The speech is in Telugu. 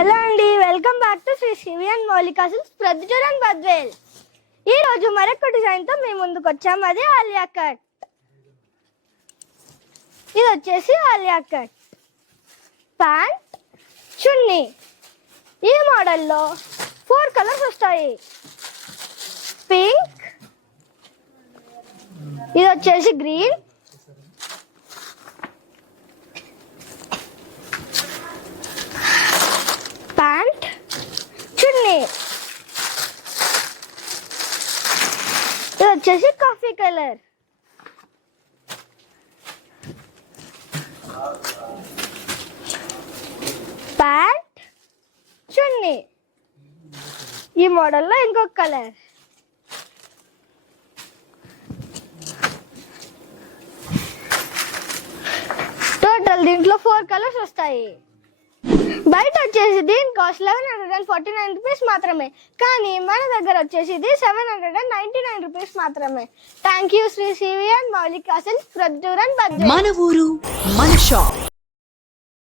హలో అండి, వెల్కమ్ బ్యాక్ టు శ్రీ సివియన్ మౌలిక సిల్క్స్ ప్రొద్దుటూరు అండ్ బద్వేల్. ఈ రోజు మరొక డిజైన్ తో మేము ముందుకు వచ్చాము. అదే ఆలియా కట్. ఇది వచ్చేసి ఆలియా కట్ ప్యాంట్, చున్నీ. ఈ మోడల్లో 4 కలర్స్ వస్తాయి. పింక్, ఇది వచ్చేసి గ్రీన్, ప్యాంట్, చున్నీ. ఇది వచ్చేసి కాఫీ కలర్. ప్యాంట్, చున్నీ. ఈ మోడల్లో ఇంకొక కలర్. టోటల్ దీంట్లో 4 కలర్స్ వస్తాయి. బయట వచ్చేసి దీని కాస్ట్ 1149 రూపీస్ మాత్రమే, కానీ మన దగ్గర వచ్చేసి ఇది 799 రూపీస్ మాత్రమే. థ్యాంక్ యూ శ్రీ సివియన్ మౌలిక సిల్క్స్ ప్రొద్దుటూరు అండ్ బద్వేల్. మన ఊరు మన షాప్.